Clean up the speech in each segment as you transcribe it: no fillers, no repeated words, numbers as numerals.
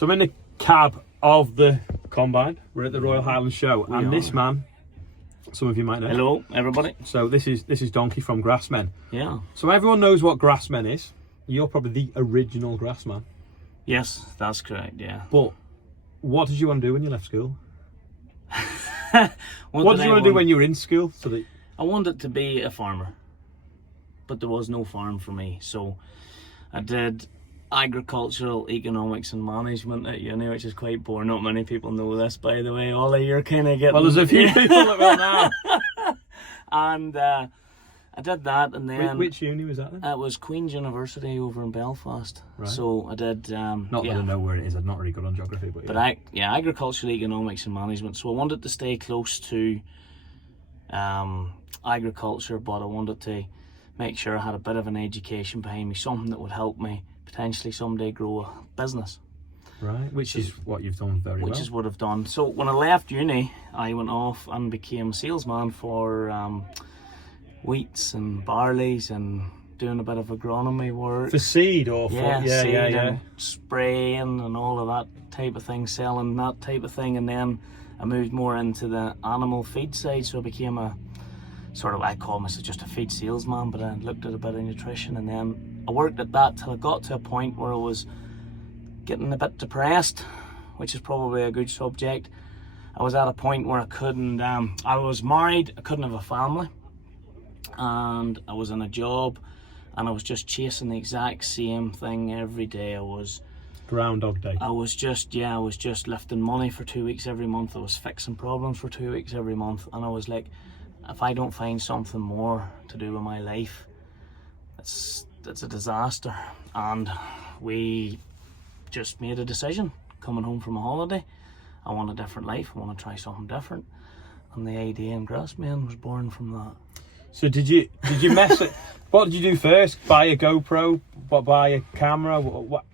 So I'm in the cab of the Combine. We're at the Royal Highland Show, and this man, some of you might know. Hello, everybody. So this is Donkey from Grassmen. Yeah. So everyone knows what Grassmen is. You're probably the original Grassman. Yes, that's correct. Yeah. But what did you want to do when you left school? what did you want to do when you were in school? So that I wanted to be a farmer, but there was no farm for me. So I did agricultural economics and management at uni, which is quite boring. Not many people know this, by the way. Ollie, you're kind of getting... Well, there's a few people that will now. And I did that, and then... Which uni was that then? It was Queen's University over in Belfast. Right. So I did... Not that I know where it is. I'm not really good on geography, but yeah. But agricultural economics and management. So I wanted to stay close to agriculture, but I wanted to make sure I had a bit of an education behind me, something that would help me potentially someday grow a business. Right, which is what you've done very well. Which is what I've done. So when I left uni, I went off and became a salesman for wheats and barleys and doing a bit of agronomy work. For seed or for... seed and spraying and all of that type of thing, selling that type of thing. And then I moved more into the animal feed side, so I became a sort of, I call myself just a feed salesman, but I looked at a bit of nutrition, and then I worked at that till I got to a point where I was getting a bit depressed, which is probably a good subject. I was at a point where I couldn't, I was married, I couldn't have a family, and I was in a job, and I was just chasing the exact same thing every day. I was Groundhog Day. I was just lifting money for 2 weeks every month. I was fixing problems for 2 weeks every month, and I was like, if I don't find something more to do with my life, it's a disaster. And we just made a decision coming home from a holiday. I want a different life. I want to try something different, and the idea in Grassmen was born from that. So did you mess it? What did you do first? Buy a GoPro? Buy a camera? What?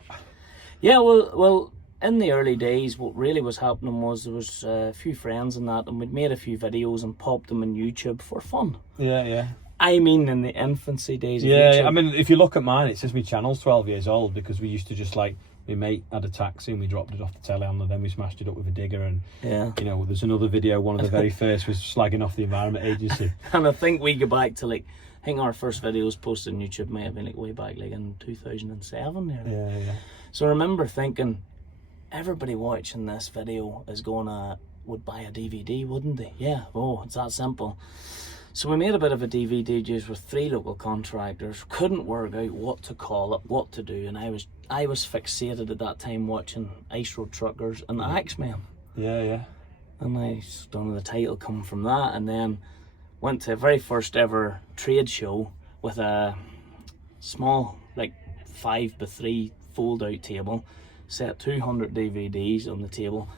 Yeah, well, in the early days, what really was happening was there was a few friends and that, and we'd made a few videos and popped them on YouTube for fun. Yeah. I mean, in the infancy days of YouTube. Yeah, I mean, if you look at mine, it says my channel's 12 years old, because we used to just, like, my mate had a taxi and we dropped it off the telehandler, and then we smashed it up with a digger, and you know, there's another video, one of the very first was slagging off the Environment Agency. And I think we go back to, like, I think our first videos posted on YouTube may have been like way back like in 2007 nearly. Yeah. So I remember thinking, everybody watching this video would buy a DVD, wouldn't they? Yeah, it's that simple. So we made a bit of a DVD just with 3 local contractors, couldn't work out what to call it, what to do, and I was fixated at that time watching Ice Road Truckers and Axemen. Yeah. And I don't know, the title come from that, and then went to the very first ever trade show with a small, like 5x3 fold out table, set 200 DVDs on the table.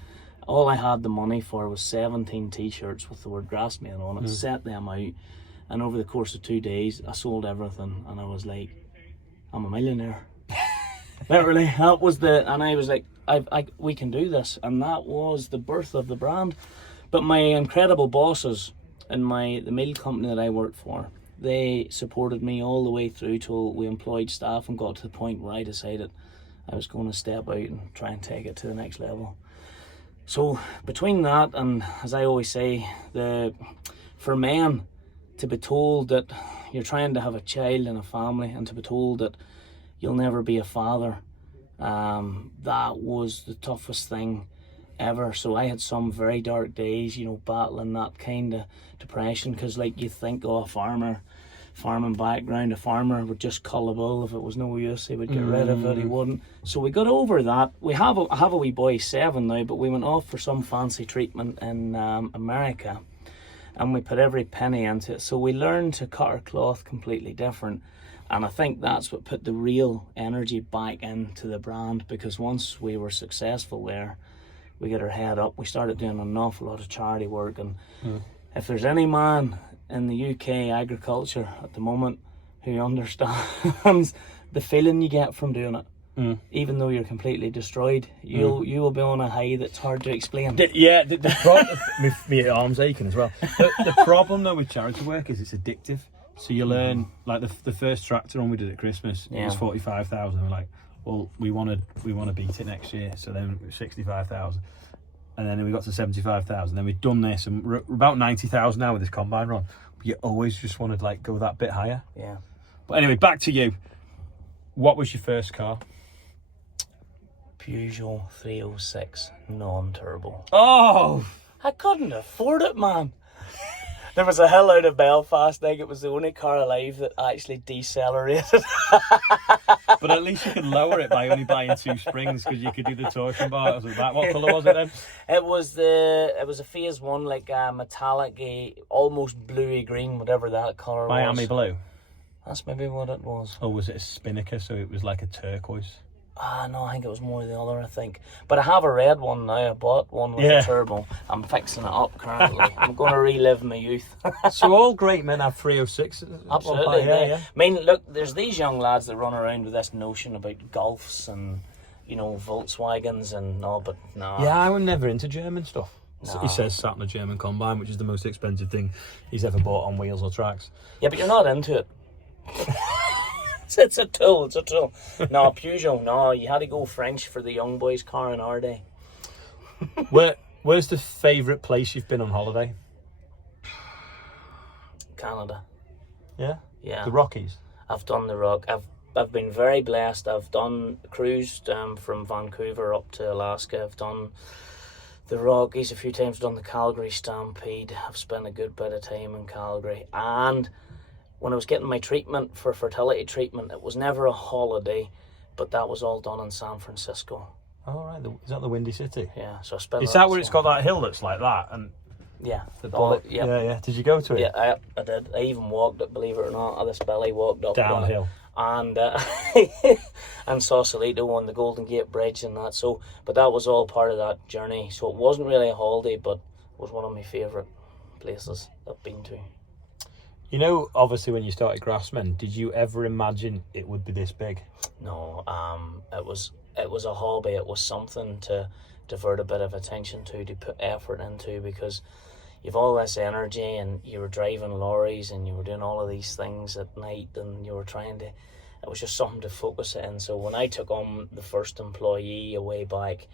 All I had the money for was 17 t-shirts with the word Grassmen on it, set them out, and over the course of 2 days I sold everything, and I was like, I'm a millionaire. Literally, that was and I was like, we can do this, and that was the birth of the brand. But my incredible bosses in the meal company that I worked for, they supported me all the way through till we employed staff and got to the point where I decided I was going to step out and try and take it to the next level. So between that and, as I always say, for men to be told that you're trying to have a child and a family, and to be told that you'll never be a father, that was the toughest thing ever. So I had some very dark days, you know, battling that kind of depression, because like you think, a farming background, a farmer would just cull a bull. If it was no use, he would get rid of it, he wouldn't. So we got over that. I have a wee boy, 7 now, but we went off for some fancy treatment in America, and we put every penny into it. So we learned to cut our cloth completely different, and I think that's what put the real energy back into the brand, because once we were successful there, we got our head up. We started doing an awful lot of charity work, and if there's any man in the UK agriculture at the moment who understands the feeling you get from doing it, even though you're completely destroyed, you will be on a high that's hard to explain. The problem, my arm's aching as well. The problem though with charity work is it's addictive. So you learn, like the first tractor one we did at Christmas, it was 45,000. We're like, well, we want to beat it next year. So then 65,000, and then we got to 75,000. Then we've done this, and we're about 90,000 now with this combine run. But you always just want to like go that bit higher. Yeah. But anyway, back to you. What was your first car? Peugeot 306 non-turbo. Oh, I couldn't afford it, man. There was a hill out of Belfast. I think it was the only car alive that actually decelerated. but at least you could lower it by only buying 2 springs, because you could do the torsion bar. Was it that? What colour was it then? It was a phase 1, like a metallic, almost bluey green, whatever that colour was. Miami blue. That's maybe what it was. Or was it a Spinnaker, so it was like a turquoise? No, I think it was more the other, I think. But I have a red one now. I bought one with a turbo. I'm fixing it up currently. I'm going to relive my youth. So all great men have 306. Absolutely. Yeah. I mean, look, there's these young lads that run around with this notion about Golfs and, Volkswagens and all, but no. Yeah, I was never into German stuff. No. He says sat in a German combine, which is the most expensive thing he's ever bought on wheels or tracks. Yeah, but you're not into it. It's a tool. No, Peugeot, no. You had to go French for the young boys' car in our day. Where's the favourite place you've been on holiday? Canada. Yeah? Yeah. The Rockies? I've done the Rock. I've been very blessed. I've cruised from Vancouver up to Alaska. I've done the Rockies a few times. I've done the Calgary Stampede. I've spent a good bit of time in Calgary. And when I was getting my treatment for fertility treatment, it was never a holiday, but that was all done in San Francisco. Oh, right. Is that the Windy City? Yeah, so I spent... Is that where it's got that hill that's like that? And yeah. Yeah. Did you go to it? Yeah, I did. I even walked it, believe it or not. This belly walked up downhill. And and Sausalito on the Golden Gate Bridge and that. So, but that was all part of that journey. So it wasn't really a holiday, but it was one of my favourite places I've been to. Obviously when you started Grassmen, did you ever imagine it would be this big? No, it was a hobby. It was something to divert a bit of attention to put effort into, because you've all this energy and you were driving lorries and you were doing all of these things at night and you were it was just something to focus it in. So when I took on the first employee a way back,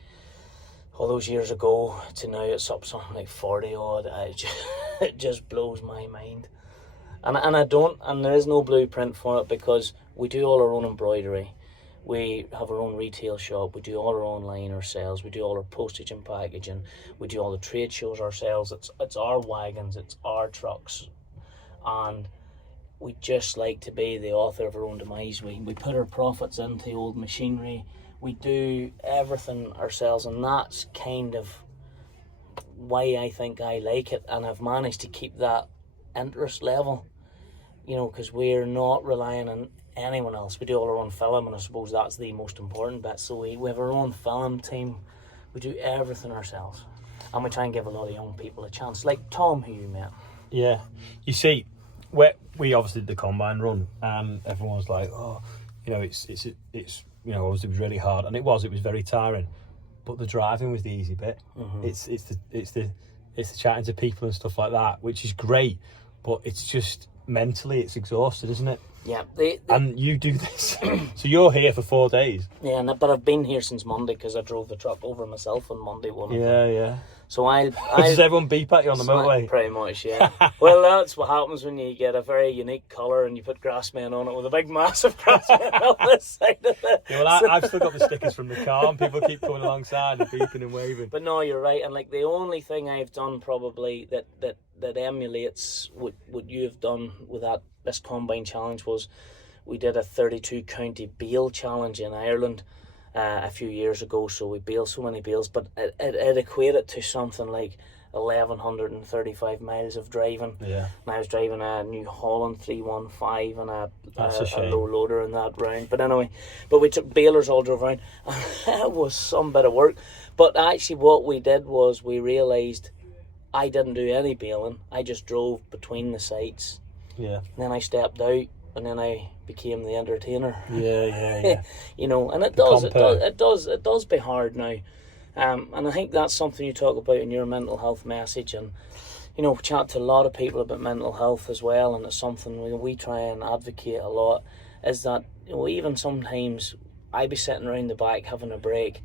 all those years ago to now, it's up something like 40 odd. It just blows my mind. And there is no blueprint for it, because we do all our own embroidery. We have our own retail shop. We do all our online ourselves. We do all our postage and packaging. We do all the trade shows ourselves. It's our wagons. It's our trucks. And we just like to be the author of our own demise. We put our profits into old machinery. We do everything ourselves. And that's kind of why I think I like it. And I've managed to keep that interest level. Because we're not relying on anyone else. We do all our own film, and I suppose that's the most important bit. So we have our own film team. We do everything ourselves. And we try and give a lot of young people a chance. Like Tom, who you met. Yeah. You see, we obviously did the combine run, and everyone was like, oh, it's obviously it was really hard. And it was very tiring. But the driving was the easy bit. Mm-hmm. It's the chatting to people and stuff like that, which is great. But it's just... mentally it's exhausted, isn't it? Yeah. And you do this. So you're here for 4 days. Yeah, but I've been here since Monday, because I drove the truck over myself on Monday. Yeah. So I'll Does everyone beep at you on the motorway? Pretty much, yeah. Well, that's what happens when you get a very unique colour and you put Grassmen on it with a big massive Grassmen on this side of it. Yeah, well, I've still got the stickers from the car, and people keep coming alongside and beeping and waving. But no, you're right. And like the only thing I've done probably that emulates what you have done with this combine challenge was we did a 32 county bale challenge in Ireland a few years ago. So we baled so many bales, but it equated to something like 1,135 miles of driving. Yeah. And I was driving a New Holland 315 and a low loader in that round. But anyway, we took balers all drove around. It was some bit of work. But actually what we did was we realised I didn't do any baling. I just drove between the sites. Yeah. And then I stepped out, and then I became the entertainer. Yeah. And it does be hard now. And I think that's something you talk about in your mental health message, and chat to a lot of people about mental health as well. And it's something we try and advocate a lot. Is that even sometimes I'd be sitting around the back having a break,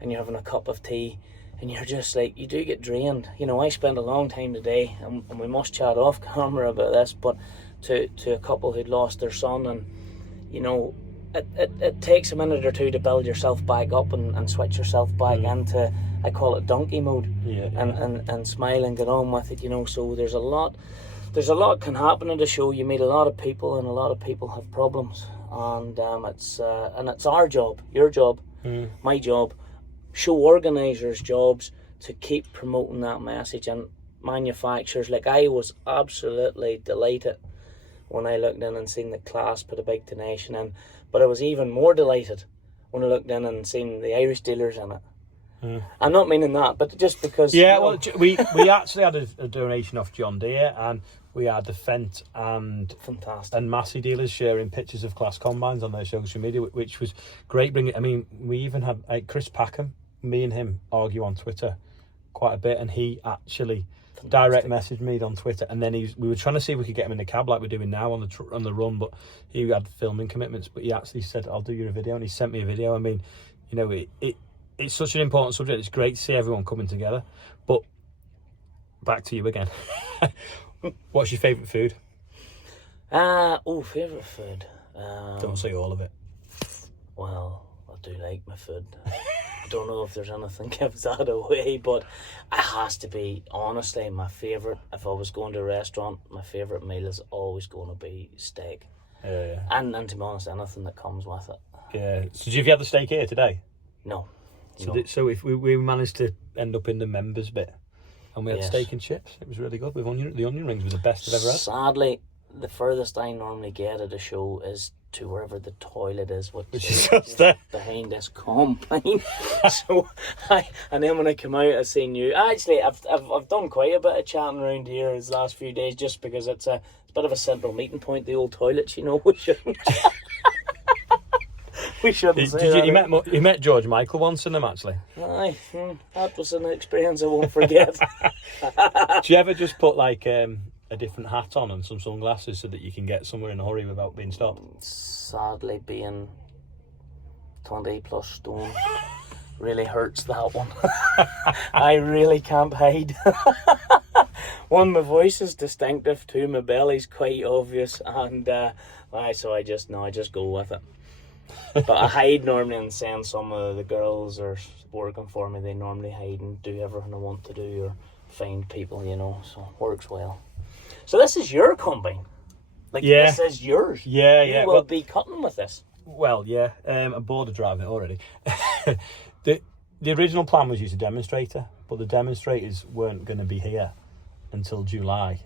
and you're having a cup of tea, and you're just like, you do get drained. You know, I spend a long time today, and we must chat off camera about this, but to a couple who'd lost their son, and you know, it takes a minute or two to build yourself back up and switch yourself back into, I call it donkey mode, and smile and get on with it, you know. So there's a lot can happen at a show. You meet a lot of people, and a lot of people have problems, and it's our job, your job, my job, show organisers' jobs to keep promoting that message. And manufacturers, like, I was absolutely delighted when I looked in and seen the Class put a big donation in, but I was even more delighted when I looked in and seen the Irish dealers in it. I'm not meaning that, but just because... Yeah, you know, well, we actually had a donation off John Deere, and we had the Fendt and Massey dealers sharing pictures of Class combines on their social media, which was great. I mean, we even had Chris Packham, me and him argue on Twitter quite a bit, and he actually direct messaged me on Twitter, and then we were trying to see if we could get him in the cab like we're doing now on the run, but he had filming commitments. But he actually said, I'll do you a video, and he sent me a video. I mean, you know, it's such an important subject. It's great to see everyone coming together. But back to you again. What's your favourite food? Favourite food. Don't say all of it. Well, I do like my food. I don't know if there's anything gives that away, but it has to be, honestly, my favourite. If I was going to a restaurant, my favourite meal is always going to be steak. Yeah. And to be honest, anything that comes with it. Yeah. So have you had the steak here today? No. So if we managed to end up in the members bit, and we had steak and chips, it was really good. With the onion rings were the best I've ever had. Sadly, the furthest I normally get at a show is to wherever the toilet is, which is just there behind this combine. And then when I come out, I seen you. Actually, I've done quite a bit of chatting around here these last few days, just because it's a bit of a central meeting point. The old toilets, you know, we shouldn't. We shouldn't say that. You met George Michael once in them, actually. Aye, that was an experience I won't forget. Do you ever just put like a different hat on and some sunglasses so that you can get somewhere in a hurry without being stopped? Sadly, being 20 plus stone really hurts that one. I really can't hide. One, my voice is distinctive. Two, my belly's quite obvious, and so I just go with it. But I hide normally, and saying some of the girls are working for me, they normally hide and do everything I want to do or find people, you know, so it works well. So this is your combine. This is yours. Yeah. You will be cutting with this. Well, yeah. I'm bored of driving it already. The original plan was use a demonstrator, but the demonstrators weren't going to be here until July,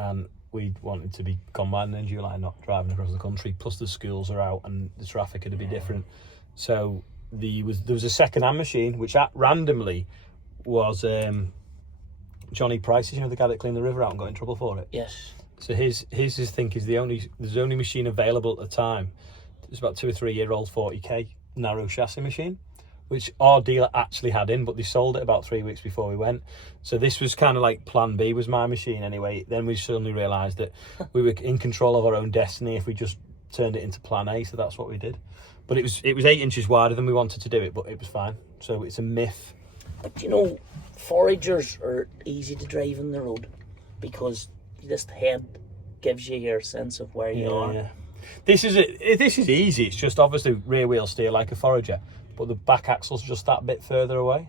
and we wanted to be combining in July, not driving across the country. Plus the schools are out and the traffic had to be different. So there was a second-hand machine, which randomly was Johnny Price's, you know, the guy that cleaned the river out and got in trouble for it. Yes. So his think is there's the only machine available at the time. It's about 2 or 3 year old 40k narrow chassis machine, which our dealer actually had in, but they sold it about 3 weeks before we went. So this was kind of like plan B was my machine anyway. Then we suddenly realised that we were in control of our own destiny if we just turned it into plan A, so that's what we did. But it was 8 inches wider than we wanted to do it, but it was fine. So it's a myth. But you know, foragers are easy to drive on the road because this head gives you your sense of where you are. Yeah. This is easy. It's just obviously rear wheel steer like a forager, but the back axle's just that bit further away.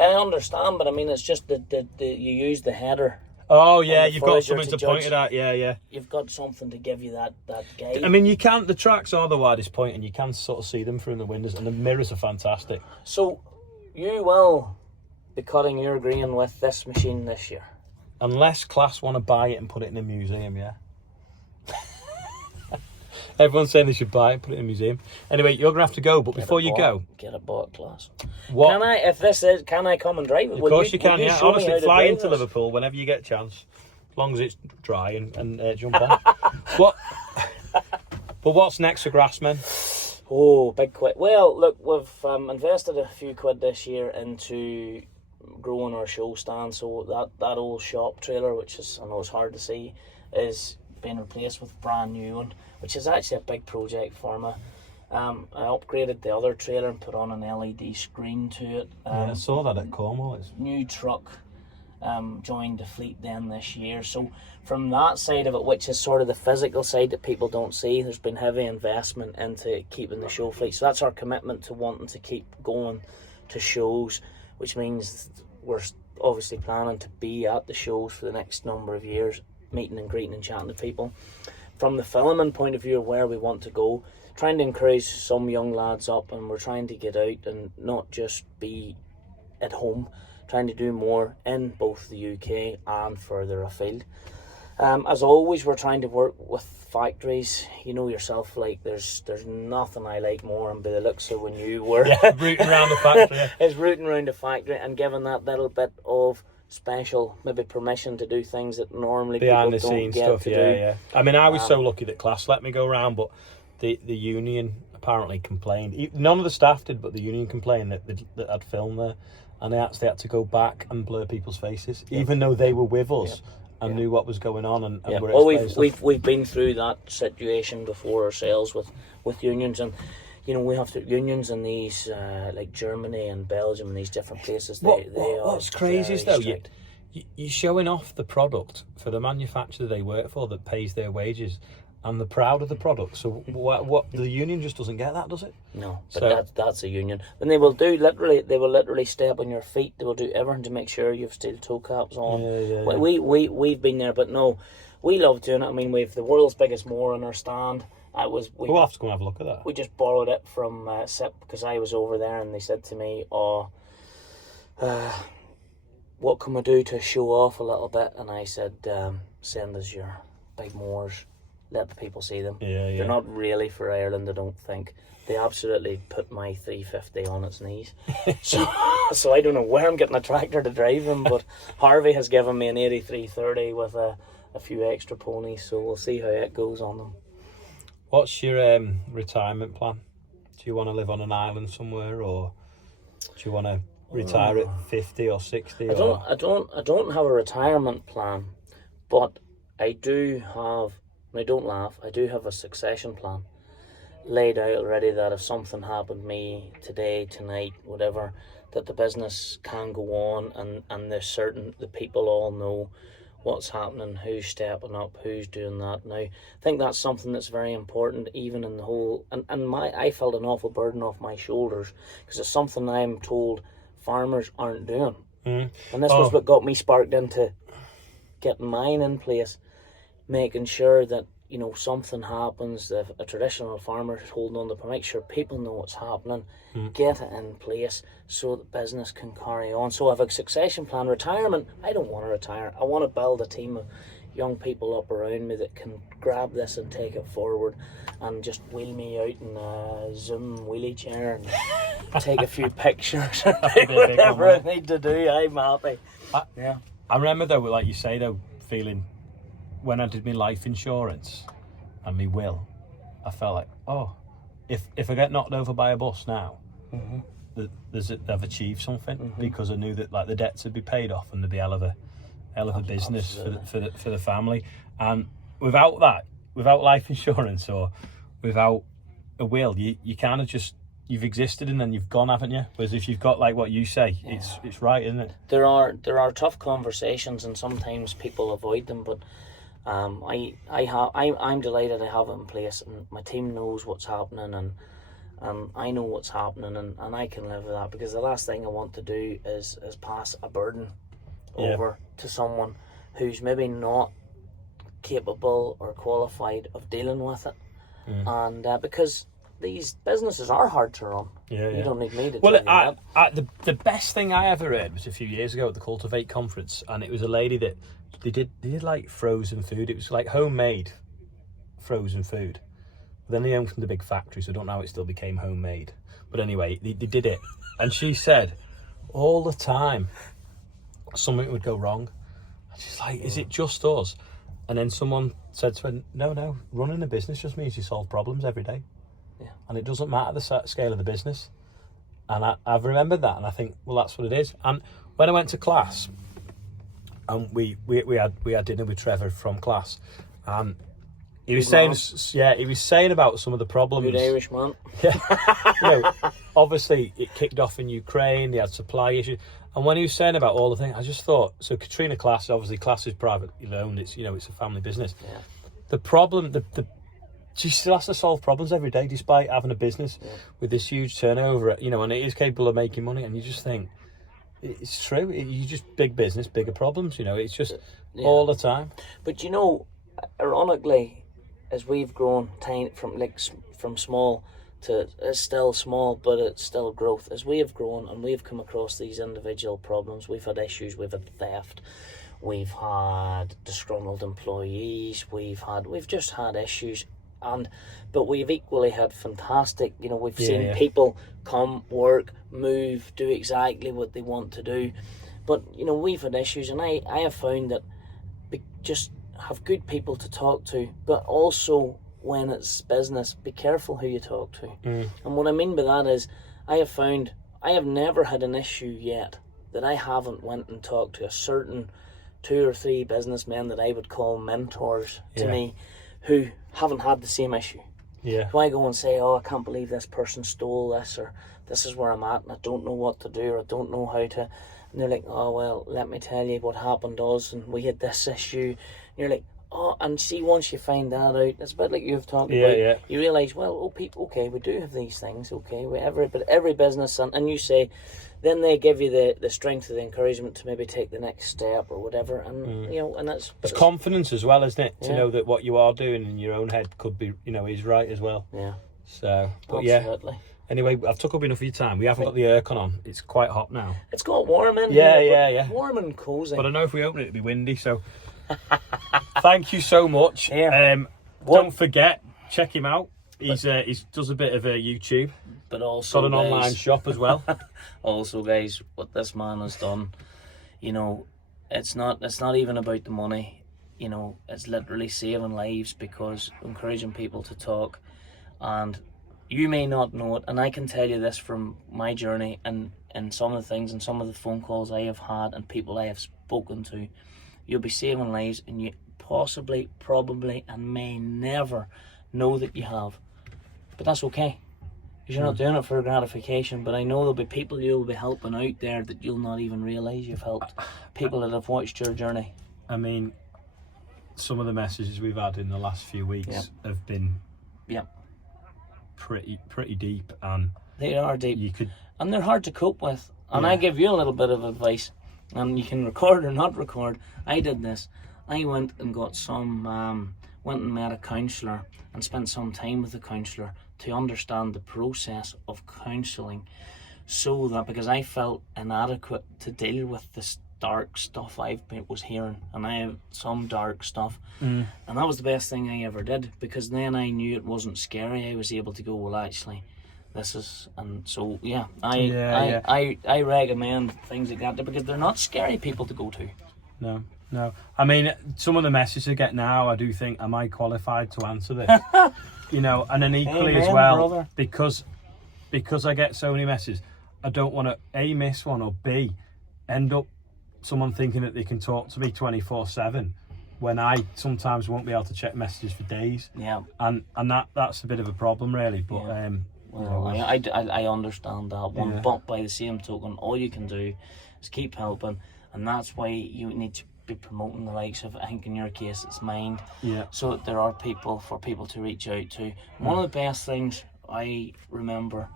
I understand, but I mean, it's just that you use the header. Oh yeah, you've got something to point it at. Yeah. You've got something to give you that guide. I mean, you can't. The tracks are the widest point, and you can sort of see them through the windows, and the mirrors are fantastic. So you will be cutting your green with this machine this year, unless Class want to buy it and put it in a museum. Yeah. Everyone's saying they should buy it and put it in a museum. Anyway, you're gonna have to go, but before you go, get a bought, Class. What? Can I come and drive it? Of course you can. Yeah, honestly, fly into Liverpool whenever you get a chance, as long as it's dry and jump on. What? But what's next for Grassmen? Oh, big quid. Well, look, we've invested a few quid this year into growing our show stand. So that old shop trailer, which is, I know it's hard to see, is being replaced with a brand new one, which is actually a big project for me. I upgraded the other trailer and put on an LED screen to it. I saw that at Cornwall. New truck joined the fleet then this year. So from that side of it, which is sort of the physical side that people don't see, there's been heavy investment into keeping the show fleet. So that's our commitment to wanting to keep going to shows, which means we're obviously planning to be at the shows for the next number of years, meeting and greeting and chatting to people. From the filming point of view of where we want to go, trying to encourage some young lads up, and we're trying to get out and not just be at home, trying to do more in both the UK and further afield. As always, we're trying to work with factories. You know yourself, like there's nothing I like more, and by the looks of when you were rooting around the factory. is rooting around the factory and giving that little bit of special, maybe permission to do things that normally behind the people don't scenes get stuff. to Yeah, do. yeah. I mean, I was so lucky that class let me go around, but the union apparently complained. None of the staff did, but the union complained that I'd filmed there, and they actually had to go back and blur people's faces, even though they were with us and knew what was going on. And were we've been through that situation before ourselves with unions, and you know we have unions in these like Germany and Belgium and these different places. What's crazy is though you're showing off the product for the manufacturer they work for that pays their wages, and they're proud of the product. So what the union just doesn't get that, does it? No, but that's a union. And they will literally step on your feet. They will do everything to make sure you've steel toe caps on. Yeah. We've been there, but no, we love doing it. I mean, we've the world's biggest moor on our stand. We'll have to go and have a look at that. We just borrowed it from SIP because I was over there, and they said to me, what can we do to show off a little bit? And I said, send us your big moors. Let the people see them. Yeah. They're not really for Ireland, I don't think. They absolutely put my 350 on its knees. So I don't know where I'm getting a tractor to drive them, but Harvey has given me an 8330 with a few extra ponies, so we'll see how it goes on them. What's your retirement plan? Do you want to live on an island somewhere, or do you want to retire at 50 or 60? I don't have a retirement plan, but I do have. I don't laugh. I do have a succession plan laid out already, that if something happened to me today, tonight, whatever, that the business can go on, and there's certain the people all know what's happening, who's stepping up, who's doing that. Now, I think that's something that's very important, even in the whole. And I felt an awful burden off my shoulders because it's something I'm told farmers aren't doing, and this was what got me sparked into getting mine in place. Making sure that, you know, something happens, that a traditional farmer is holding on to make sure people know what's happening, get it in place so that business can carry on. So I have a succession plan. Retirement, I don't want to retire. I want to build a team of young people up around me that can grab this and take it forward and just wheel me out in a Zoom wheelie chair and take a few pictures or whatever I need to do. I'm happy. I remember though, like you say though, feeling when I did my life insurance and my will, I felt like, if I get knocked over by a bus now, they've achieved something, because I knew that like the debts would be paid off and there'd be hell of a business for the family. And without that, without life insurance or without a will, you kind of just, you've existed and then you've gone, haven't you? Whereas if you've got like what you say, it's right, isn't it? There are tough conversations and sometimes people avoid them, but I'm delighted I have it in place, and my team knows what's happening, and I know what's happening, and I can live with that, because the last thing I want to do is pass a burden over to someone who's maybe not capable or qualified of dealing with it. And because these businesses are hard to run. You don't need me to tell you that. The best thing I ever heard was a few years ago at the Cultivate conference, and it was a lady that they did like frozen food. It was like homemade frozen food. But then they opened the big factory, so I don't know how it still became homemade. But anyway, they did it. And she said, all the time, something would go wrong. And she's like, is it just us? And then someone said to her, no, running a business just means you solve problems every day. And it doesn't matter the scale of the business. And I've remembered that, and I think, well, that's what it is. And when I went to class, and we had dinner with Trevor from class, He was saying, he was saying about some of the problems. Good Irish man. Yeah, obviously it kicked off in Ukraine. They had supply issues, and when he was saying about all the things, I just thought. So Katrina Class, obviously, Class is privately owned. It's it's a family business. Yeah. The problem, she still has to solve problems every day, despite having a business with this huge turnover. And it is capable of making money. And you just think it's true. You just big business, bigger problems. It's just all the time. But ironically, as we've grown from small to it's still small, but it's still growth. As we have grown and we've come across these individual problems, we've had issues, we've had theft, we've had disgruntled employees, we've just had issues, but we've equally had fantastic. We've seen people come, work, move, do exactly what they want to do, but we've had issues, and I have found that just have good people to talk to, but also when it's business, be careful who you talk to. And what I mean by that is, I have found I have never had an issue yet that I haven't went and talked to a certain 2 or 3 businessmen that I would call mentors to me, who haven't had the same issue. Yeah. So I go and say, oh, I can't believe this person stole this, or this is where I'm at and I don't know what to do, or I don't know how to. And they're like, oh, well, let me tell you what happened to us, and we had this issue. And you're like, oh, and see, once you find that out, it's a bit like you've talked about. Yeah. You realise, well, people, okay, we do have these things, okay, but every business, and you say, then they give you the strength of the encouragement to maybe take the next step or whatever, and and that's confidence as well, isn't it? To know that what you are doing in your own head could be, is right as well. Yeah. So, but absolutely. Anyway, I've took up enough of your time. We haven't got the aircon on. It's quite hot now. It's got warm in here. Yeah. Warm and cosy. But I know if we open it, it'll be windy. So, thank you so much. Yeah. Don't forget, check him out. He does a bit of YouTube, but also got an online shop as well. Also, guys, what this man has done, it's not even about the money. It's literally saving lives, because encouraging people to talk. And you may not know it, and I can tell you this from my journey and some of the things and some of the phone calls I have had and people I have spoken to, you'll be saving lives, and you possibly, probably, and may never know that you have. But that's okay, because you're not doing it for gratification. But I know there'll be people you'll be helping out there that you'll not even realise you've helped. People that have watched your journey. I mean, some of the messages we've had in the last few weeks have been pretty deep, and they are deep. And they're hard to cope with. And I give you a little bit of advice, and you can record or not record. I did this. I went and got went and met a counsellor and spent some time with the counsellor to understand the process of counselling, so that, because I felt inadequate to deal with this dark stuff was hearing, and I have some dark stuff, and that was the best thing I ever did, because then I knew it wasn't scary. I was able to go, well, actually, this is, and so I recommend things like that, because they're not scary people to go to. No. I mean, some of the messages I get now, I do think, am I qualified to answer this? And then equally as well, brother. because I get so many messages, I don't want to A, miss one, or B, end up someone thinking that they can talk to me 24/7 when I sometimes won't be able to check messages for days. Yeah. And that's a bit of a problem, really. But I understand that. But by the same token, all you can do is keep helping, and that's why you need to be promoting the likes of, I think in your case it's Mind, so that there are people to reach out to. One of the best things I remember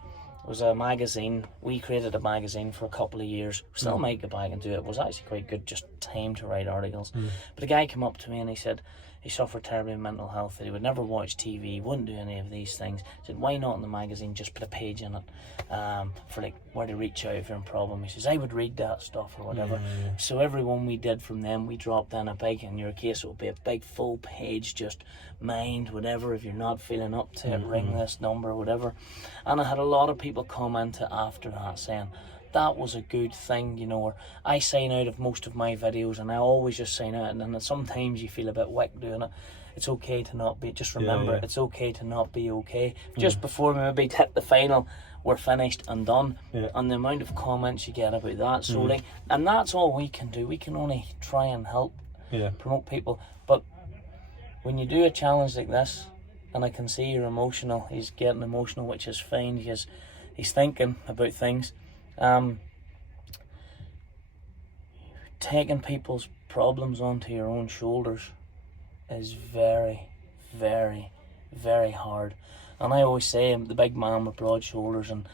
was a magazine. We created a magazine for a couple of years. We still might go back and do it. It was actually quite good, just time to write articles. But a guy came up to me and he said he suffered terribly with mental health, that he would never watch TV, wouldn't do any of these things. He said, why not in the magazine just put a page in it for like where to reach out if you're in problem. He says, I would read that stuff or whatever. So every one we did from them, we dropped in a big, in your case it would be a big full page, just Mind, whatever, if you're not feeling up to it, ring this number, whatever. And I had a lot of people comment after that saying, that was a good thing, or I sign out of most of my videos, and I always just sign out, and then sometimes you feel a bit wick doing it. It's okay to not be, just remember, it's okay to not be okay. Just before we maybe hit the final, we're finished and done. And the amount of comments you get about that, so and that's all we can do. We can only try and help promote people. But when you do a challenge like this, and I can see you're emotional, he's getting emotional, which is fine, he's thinking about things. Taking people's problems onto your own shoulders is very, very, very hard. And I always say I'm the big man with broad shoulders, and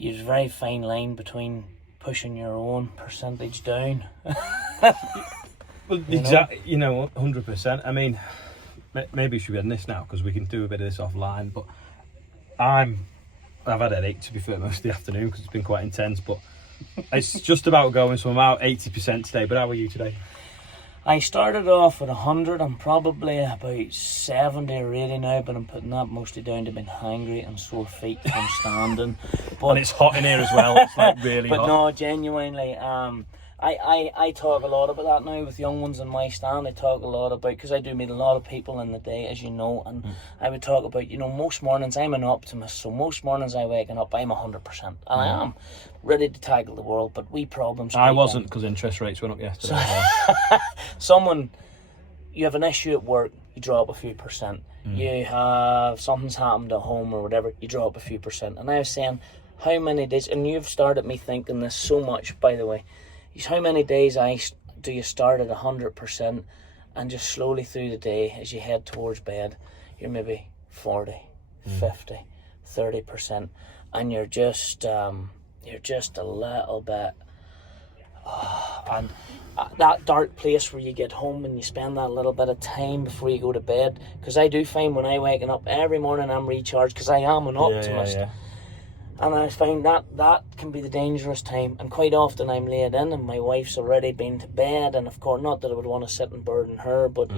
there's a very fine line between pushing your own percentage down. Well, exactly, 100%. I mean, maybe we should be in this now because we can do a bit of this offline. But I've had a headache, to be fair, most of the afternoon because it's been quite intense. But it's just about going, so I'm out 80% today. But how are you today? I started off at 100. I'm probably about 70 or 80 now, but I'm putting that mostly down to being hangry and sore feet from standing. But and it's hot in here as well. It's like really hot. But no, genuinely, I talk a lot about that now with young ones in my stand. I talk a lot about, because I do meet a lot of people in the day, as you know, and I would talk about, most mornings I'm an optimist, so most mornings I waking up, I'm 100%, and I am ready to tackle the world, but we problems. I wasn't, because interest rates went up yesterday. You have an issue at work, you drop a few percent. You have something's happened at home or whatever, you drop a few percent. And I was saying, how many days, and you've started me thinking this so much, by the way, how many days do you start at 100% and just slowly through the day as you head towards bed, you're maybe 40, 50, 30%, and you're just a little bit, and that dark place where you get home and you spend that little bit of time before you go to bed. Because I do find when I waking up every morning I'm recharged, because I am an optimist. Yeah. And I find that can be the dangerous time. And quite often I'm laid in and my wife's already been to bed. And of course, not that I would want to sit and burden her, but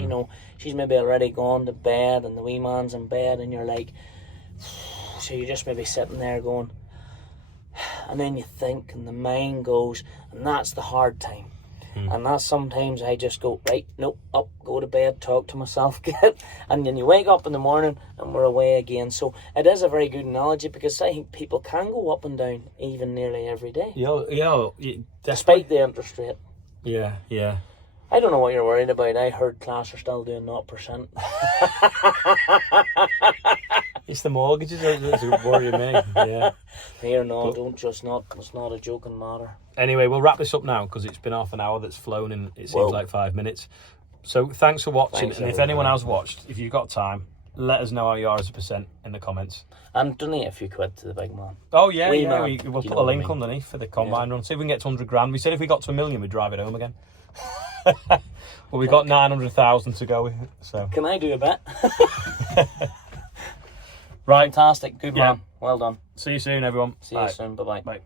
she's maybe already gone to bed and the wee man's in bed, and you're like, so you're just maybe sitting there going, and then you think and the mind goes, and that's the hard time. And that's sometimes I just go, right, nope, up, go to bed, talk to myself, and then you wake up in the morning and we're away again. So it is a very good analogy, because I think people can go up and down even nearly every day. Yeah, despite the interest rate. Yeah. I don't know what you're worried about. I heard Class are still doing 0%. It's the mortgages that's worrying me. Yeah. Here, no, it's not a joking matter. Anyway, we'll wrap this up now because it's been half an hour that's flown and it seems like 5 minutes. So thanks for watching. And if anyone has watched, if you've got time, let us know how you are as a percent in the comments. And donate a few quid to the big man. Oh, yeah. We'll put a link underneath for the combine run. See if we can get to 100 grand. We said if we got to 1 million, we'd drive it home again. Well, we've got 900,000 to go. So can I do a bet? Right. Fantastic. Good man. Well done. See you soon, everyone. See you soon. Bye-bye. Bye.